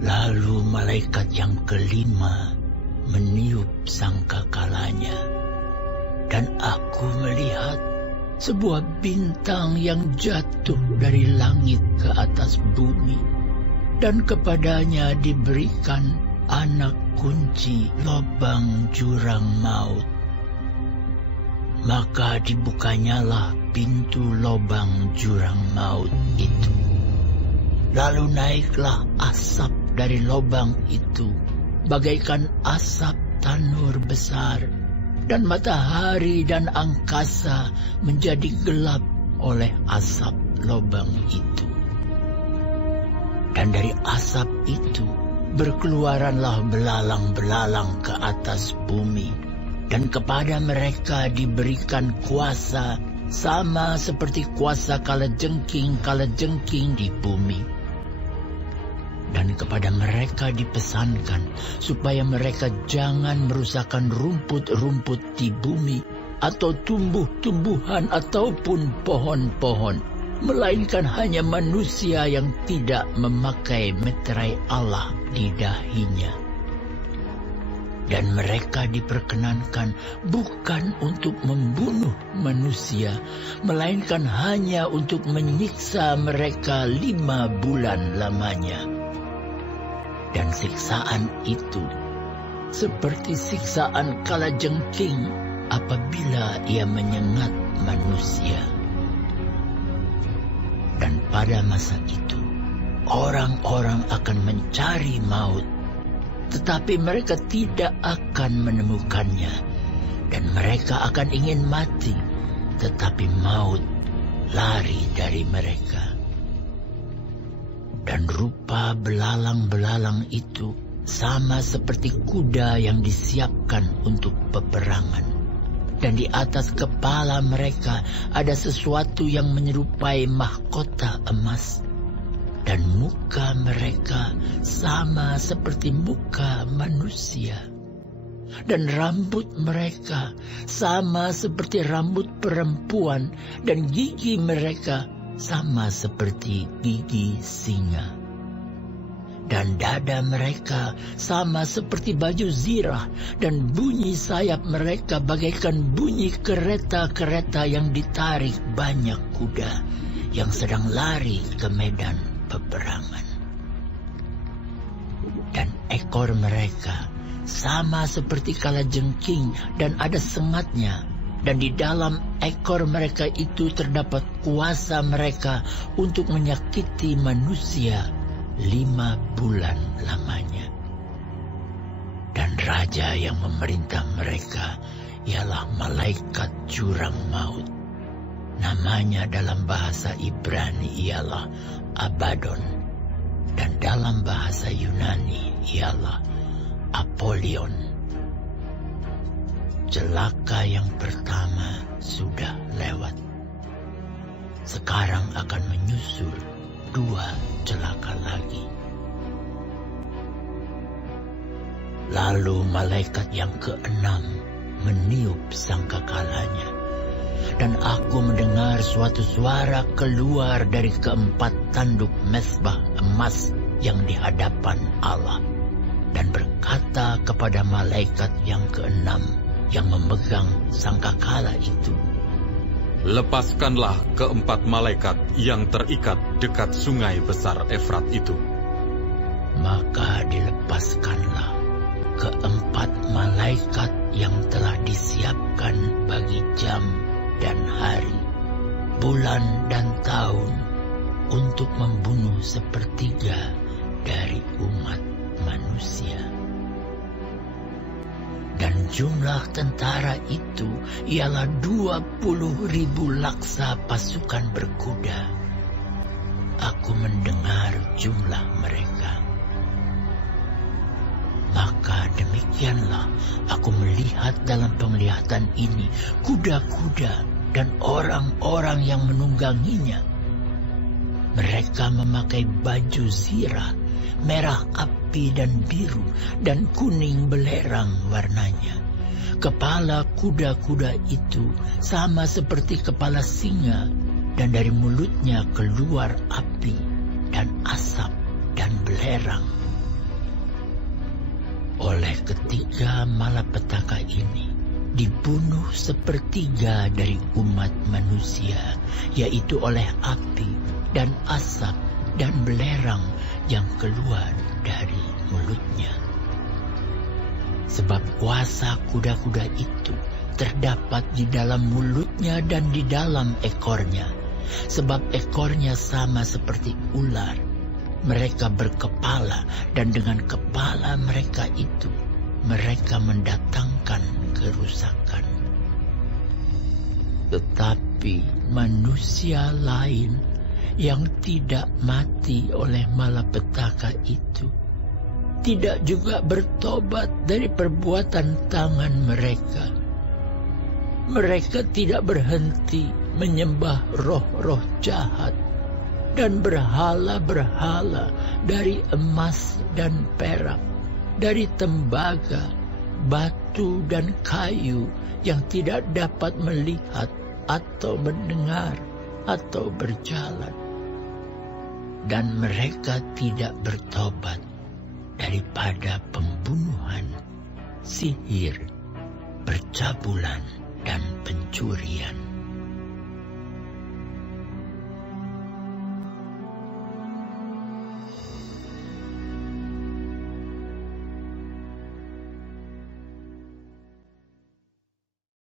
Lalu malaikat yang kelima meniup sangkakalanya, dan aku melihat sebuah bintang yang jatuh dari langit ke atas bumi, dan kepadanya diberikan anak kunci lobang jurang maut. Maka dibukanyalah pintu lobang jurang maut itu. Lalu naiklah asap dari lobang itu, bagaikan asap tanur besar, dan matahari dan angkasa menjadi gelap oleh asap lobang itu. Dan dari asap itu berkeluaranlah belalang-belalang ke atas bumi, dan kepada mereka diberikan kuasa sama seperti kuasa kalajengking di bumi. Dan kepada mereka dipesankan supaya mereka jangan merusakkan rumput-rumput di bumi atau tumbuh-tumbuhan ataupun pohon-pohon, melainkan hanya manusia yang tidak memakai meterai Allah di dahinya. Dan mereka diperkenankan bukan untuk membunuh manusia, melainkan hanya untuk menyiksa mereka 5 bulan lamanya. Dan siksaan itu seperti siksaan kalajengking apabila ia menyengat manusia. Dan pada masa itu, orang-orang akan mencari maut, tetapi mereka tidak akan menemukannya. Dan mereka akan ingin mati, tetapi maut lari dari mereka. Dan rupa belalang-belalang itu sama seperti kuda yang disiapkan untuk peperangan. Dan di atas kepala mereka ada sesuatu yang menyerupai mahkota emas. Dan muka mereka sama seperti muka manusia. Dan rambut mereka sama seperti rambut perempuan, dan gigi mereka sama seperti gigi singa. Dan dada mereka sama seperti baju zirah, dan bunyi sayap mereka bagaikan bunyi kereta-kereta yang ditarik banyak kuda yang sedang lari ke medan peperangan. Dan ekor mereka sama seperti kalajengking dan ada sengatnya. Dan di dalam ekor mereka itu terdapat kuasa mereka untuk menyakiti manusia 5 bulan lamanya. Dan raja yang memerintah mereka ialah malaikat jurang maut. Namanya dalam bahasa Ibrani ialah Abaddon, dan dalam bahasa Yunani ialah Apollyon. Celaka yang pertama sudah lewat. Sekarang akan menyusul 2 celaka lagi. Lalu malaikat yang ke-6 meniup sangkakalanya, dan aku mendengar suatu suara keluar dari ke-4 tanduk mezbah emas yang di hadapan Allah, dan berkata kepada malaikat yang ke-6 yang memegang sangkakala itu, "Lepaskanlah ke-4 malaikat yang terikat dekat sungai besar Efrat itu." Maka dilepaskanlah ke-4 malaikat yang telah disiapkan bagi jam dan hari, bulan dan tahun, untuk membunuh 1/3 dari umat manusia. Dan jumlah tentara itu ialah 20.000 laksa pasukan berkuda. Aku mendengar jumlah mereka. Maka demikianlah aku melihat dalam penglihatan ini kuda-kuda dan orang-orang yang menungganginya. Mereka memakai baju zirah, merah api dan biru, dan kuning belerang warnanya. Kepala kuda-kuda itu sama seperti kepala singa, dan dari mulutnya keluar api dan asap dan belerang. oleh ketiga malapetaka ini dibunuh sepertiga dari umat manusia, yaitu oleh api dan asap dan belerang yang keluar dari mulutnya. Sebab kuasa kuda-kuda itu terdapat di dalam mulutnya dan di dalam ekornya. Sebab ekornya sama seperti ular. Mereka berkepala, dan dengan kepala mereka itu mereka mendatangkan kerusakan. Tetapi manusia lain yang tidak mati oleh malapetaka itu tidak juga bertobat dari perbuatan tangan mereka. Mereka tidak berhenti menyembah roh-roh jahat dan berhala-berhala dari emas dan perak, dari tembaga, batu dan kayu yang tidak dapat melihat atau mendengar atau berjalan. Dan mereka tidak bertobat daripada pembunuhan, sihir, percabulan, dan pencurian.